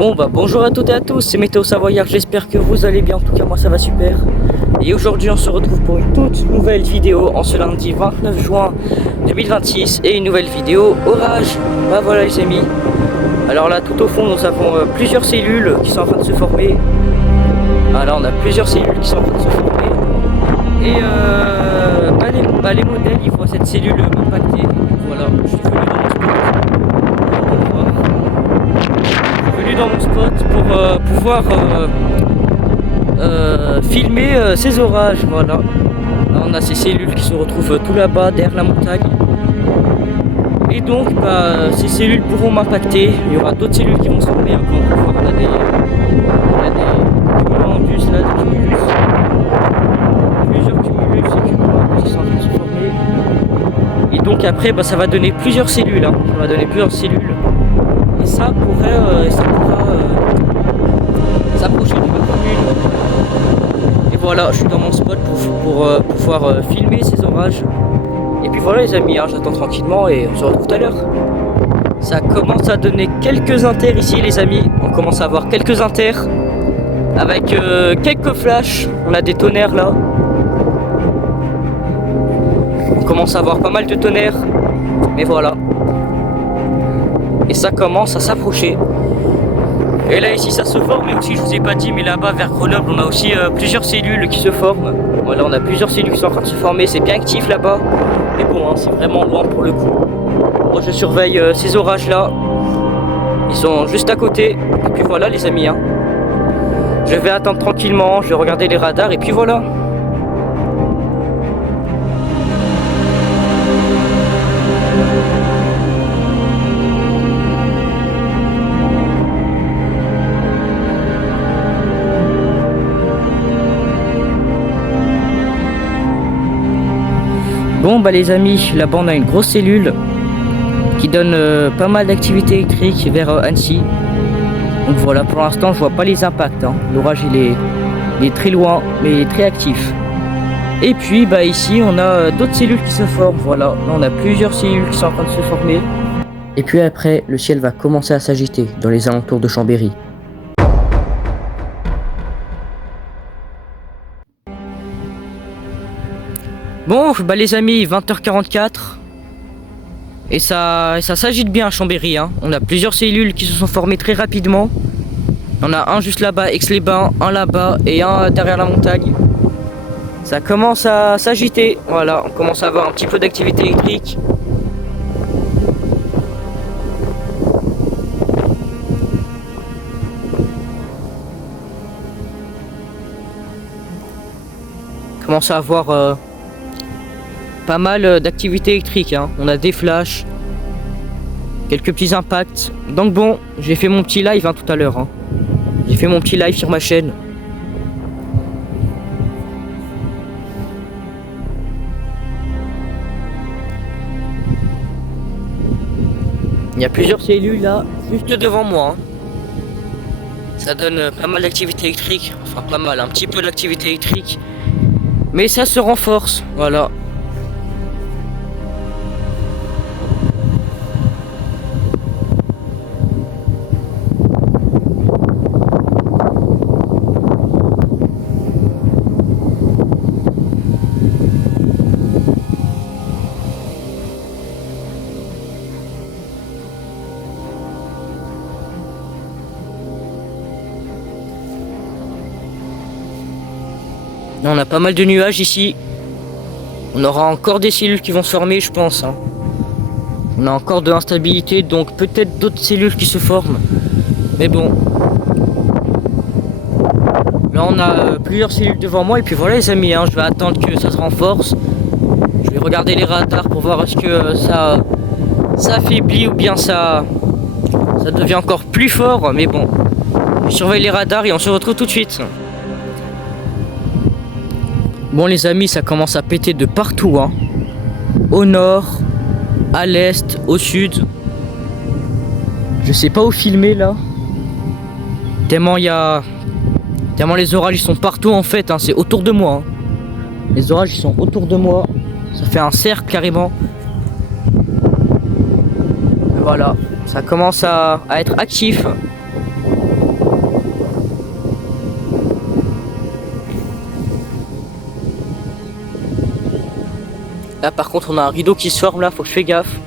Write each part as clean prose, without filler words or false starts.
Bon bah bonjour à toutes et à tous, c'est Météo Savoyard, j'espère que vous allez bien, en tout cas moi ça va super. Et aujourd'hui on se retrouve pour une toute nouvelle vidéo en ce lundi 29 juin 2026 et une nouvelle vidéo orage. Bah voilà les amis. Alors là tout au fond nous avons plusieurs cellules qui sont en train de se former. Ah là on a plusieurs cellules qui sont en train de se former. Et les modèles ils voient cette cellule impactée. Voilà, je suis venu dans mon spot pour pouvoir filmer ces orages. Voilà, là, on a ces cellules qui se retrouvent tout là-bas derrière la montagne, et donc ces cellules pourront m'impacter. Il y aura d'autres cellules qui vont se former. On peut voir, on a des cumulus là, des cumulus, plusieurs cumulus et cumulus qui sont en train de se former. Et donc après ça va donner plusieurs cellules, hein. Ça va donner plusieurs cellules. Et ça pourra s'approcher de ma commune. Et voilà, je suis dans mon spot pour pouvoir filmer ces orages. Et puis voilà les amis, hein, j'attends tranquillement et on se retrouve tout à l'heure. Ça commence à donner quelques inters ici les amis. On commence à avoir quelques inters avec quelques flashs. On a des tonnerres là. On commence à avoir pas mal de tonnerres. Mais voilà. Et ça commence à s'approcher. Et là ici ça se forme, et aussi je vous ai pas dit, mais là-bas vers Grenoble on a aussi plusieurs cellules qui se forment. Voilà, on a plusieurs cellules qui sont en train de se former, c'est bien actif là-bas. Mais bon, hein, c'est vraiment loin pour le coup. Moi je surveille ces orages là. Ils sont juste à côté. Et puis voilà les amis, hein. Je vais attendre tranquillement, je vais regarder les radars et puis voilà. Bon bah les amis, là-bas on a une grosse cellule qui donne pas mal d'activité électrique vers Annecy. Donc voilà, pour l'instant je vois pas les impacts, hein. L'orage il est très loin mais il est très actif. Et puis bah ici on a d'autres cellules qui se forment. Voilà, là on a plusieurs cellules qui sont en train de se former. Et puis après le ciel va commencer à s'agiter dans les alentours de Chambéry. Bon, bah les amis, 20h44. Et ça s'agite bien à Chambéry, hein. On a plusieurs cellules qui se sont formées très rapidement. On a un juste là-bas, Aix-les-Bains, un là-bas et un derrière la montagne. Ça commence à s'agiter. Voilà, on commence à avoir un petit peu d'activité électrique. On commence à avoir pas mal d'activités électriques, hein. On a des flashs, quelques petits impacts. Donc bon, j'ai fait mon petit live, hein, tout à l'heure, hein. J'ai fait mon petit live sur ma chaîne. Il y a plusieurs cellules là, juste devant moi, hein. Ça donne pas mal d'activité électrique, enfin pas mal, un petit peu d'activité électrique. Mais ça se renforce, voilà. On a pas mal de nuages ici. On aura encore des cellules qui vont se former, je pense, hein. On a encore de l'instabilité, donc peut-être d'autres cellules qui se forment. Mais bon. Là, on a plusieurs cellules devant moi. Et puis voilà, les amis, hein, je vais attendre que ça se renforce. Je vais regarder les radars pour voir est-ce que ça affaiblit ou bien ça devient encore plus fort. Mais bon, je surveille les radars et on se retrouve tout de suite. Bon les amis, ça commence à péter de partout, hein. Au nord, à l'est, au sud. Je sais pas où filmer là. Tellement les orages ils sont partout en fait, hein. C'est autour de moi, hein. Les orages ils sont autour de moi. Ça fait un cercle carrément. Voilà, ça commence à être actif. Là par contre on a un rideau qui se forme là, faut que je fais gaffe.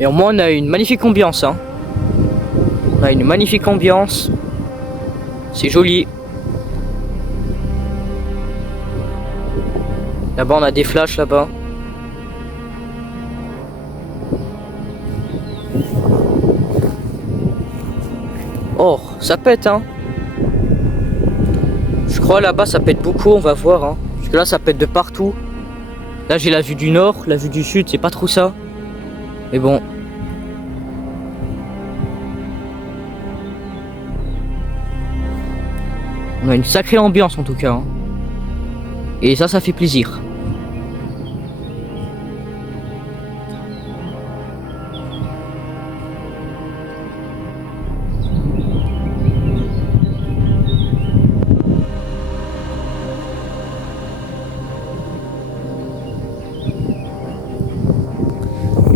Et au moins on a une magnifique ambiance hein. On a une magnifique ambiance. C'est joli. Là-bas on a des flashs là-bas. Oh, ça pète hein. Je crois là-bas ça pète beaucoup, on va voir hein. Parce que là ça pète de partout. Là j'ai la vue du nord, la vue du sud, c'est pas trop ça. Mais bon. On a une sacrée ambiance en tout cas hein. Et ça fait plaisir.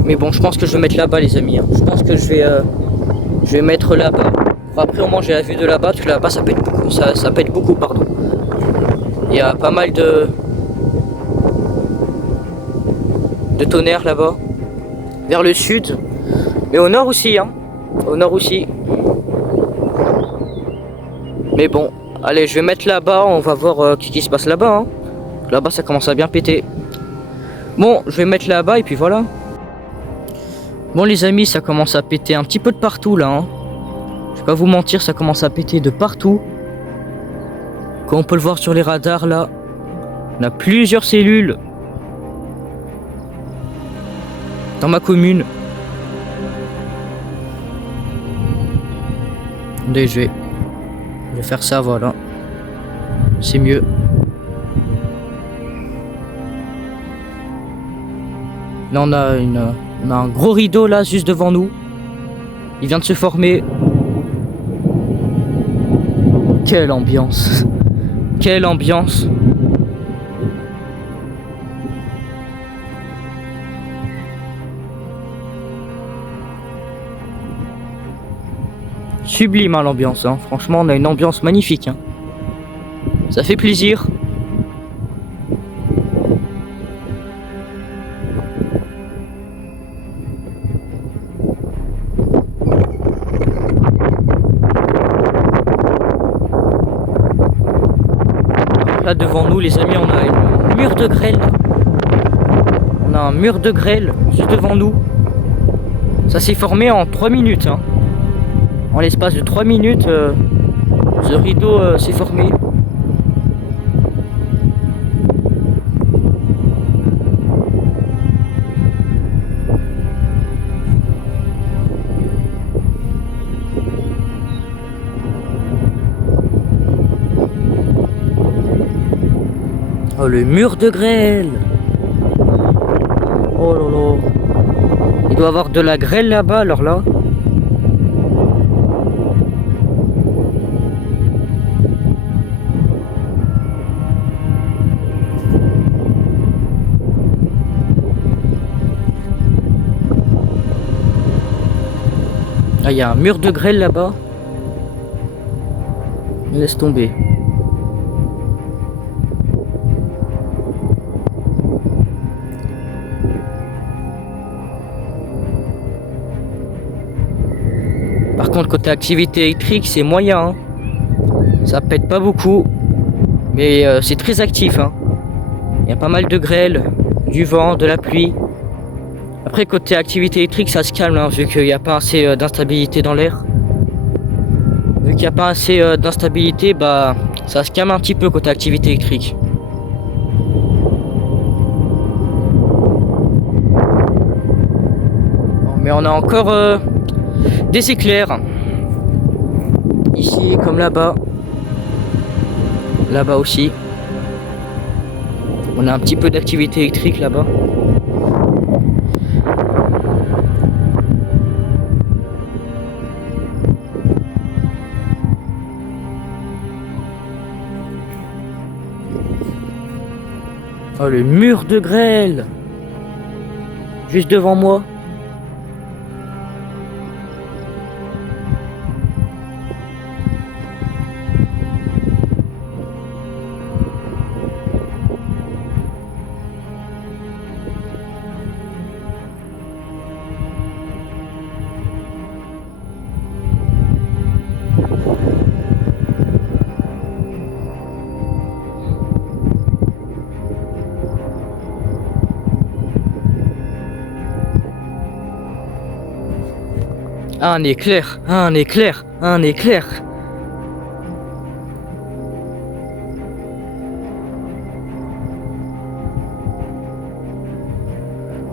Mais bon, je pense que je vais mettre là-bas les amis hein. Je pense que je vais mettre là-bas. Après au moins j'ai la vue de là-bas, parce que là-bas ça pète beaucoup, ça pète beaucoup pardon. Il y a pas mal de tonnerre là-bas. Vers le sud. Mais au nord aussi hein. Au nord aussi. Mais bon, allez je vais mettre là-bas, on va voir ce qui se passe là-bas hein. Là-bas ça commence à bien péter. Bon, je vais mettre là-bas et puis voilà. Bon les amis, ça commence à péter un petit peu de partout là hein. Je vais pas vous mentir, ça commence à péter de partout. Comme on peut le voir sur les radars là, on a plusieurs cellules dans ma commune. Attendez, je vais faire ça, voilà. C'est mieux. Là on a un gros rideau là juste devant nous. Il vient de se former. Quelle ambiance. Quelle ambiance. Sublime hein, l'ambiance hein. Franchement on a une ambiance magnifique hein. Ça fait plaisir. Là devant nous les amis on a un mur de grêle. On a un mur de grêle juste devant nous. Ça s'est formé en 3 minutes hein. En l'espace de 3 minutes ce rideau s'est formé. Oh le mur de grêle. Oh là là. Il doit y avoir de la grêle là-bas alors là. Ah, il y a un mur de grêle là-bas. Laisse tomber. Par contre, côté activité électrique, c'est moyen. Hein. Ça pète pas beaucoup. Mais c'est très actif. Hein. Il y a pas mal de grêle, du vent, de la pluie. Après, côté activité électrique, ça se calme, hein, vu qu'il n'y a pas assez d'instabilité dans l'air. Vu qu'il n'y a pas assez d'instabilité, bah, ça se calme un petit peu côté activité électrique. Mais on a encore des éclairs. Ici, comme là-bas. Là-bas aussi. On a un petit peu d'activité électrique là-bas. Oh, le mur de grêle. juste devant moi. Un éclair, un éclair, un éclair.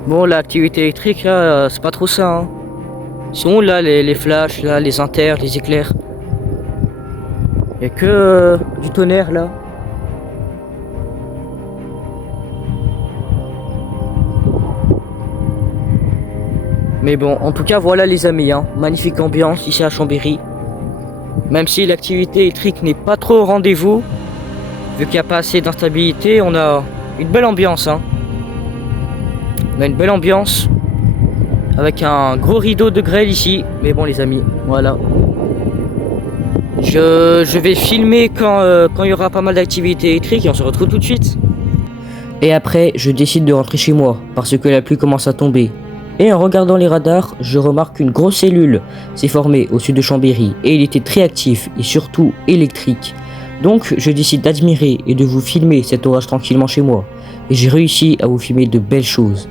Bon, l'activité électrique, là, c'est pas trop ça, hein. Ils sont où, là, les flashs, là, les inters, les éclairs? Il a que du tonnerre, là. Mais bon, en tout cas, voilà les amis, hein. Magnifique ambiance ici à Chambéry. Même si l'activité électrique n'est pas trop au rendez-vous, vu qu'il n'y a pas assez d'instabilité, on a une belle ambiance, hein. On a une belle ambiance. Avec un gros rideau de grêle ici. Mais bon les amis, voilà. Je vais filmer quand il y aura pas mal d'activités électriques et on se retrouve tout de suite. Et après, je décide de rentrer chez moi parce que la pluie commence à tomber. Et en regardant les radars, je remarque qu'une grosse cellule s'est formée au sud de Chambéry et il était très actif et surtout électrique. Donc je décide d'admirer et de vous filmer cet orage tranquillement chez moi. Et j'ai réussi à vous filmer de belles choses.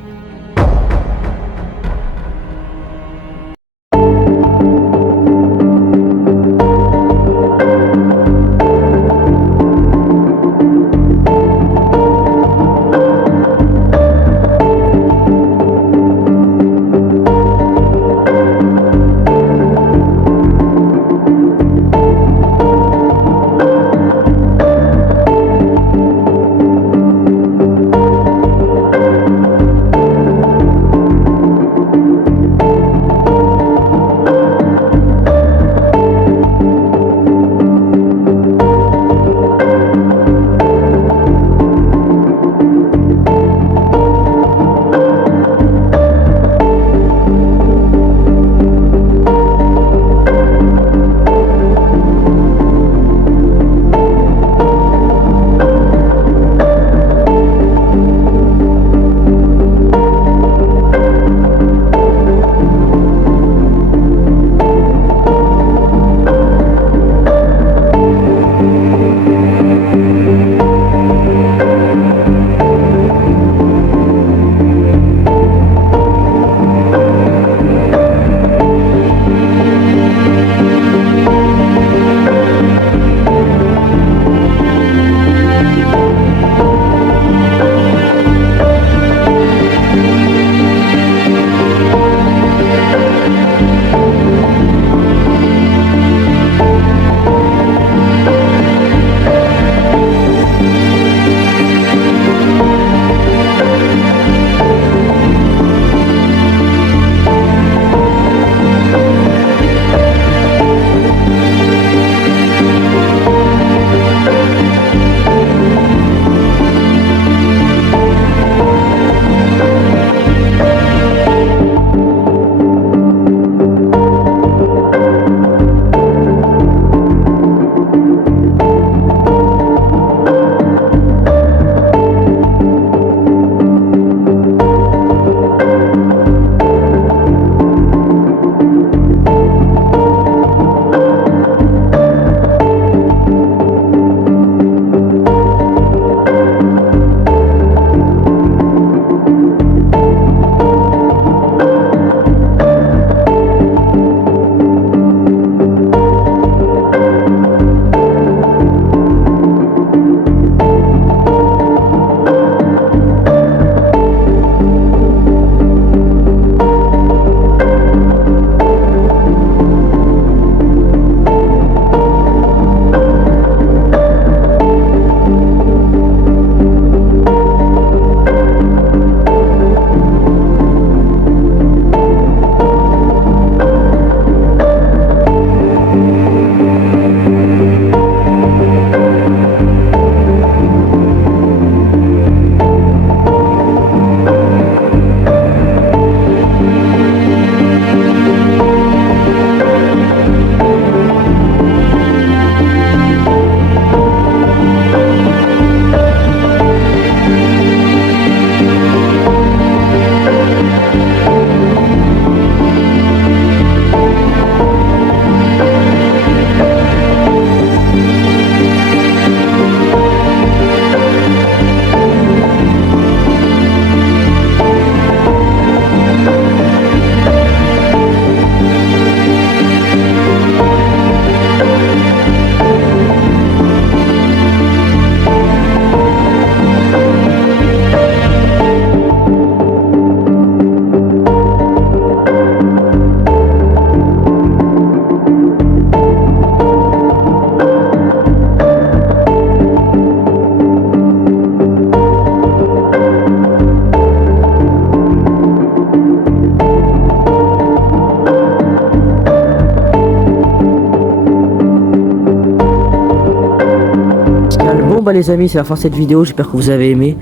bah les amis, c'est la fin de cette vidéo, j'espère que vous avez aimé.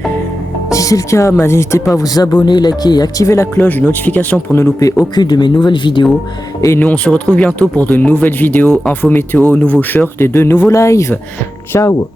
Si c'est le cas, bah, n'hésitez pas à vous abonner, liker et activer la cloche de notification pour ne louper aucune de mes nouvelles vidéos. Et nous on se retrouve bientôt pour de nouvelles vidéos, infos météo, nouveaux shirts et de nouveaux lives. Ciao.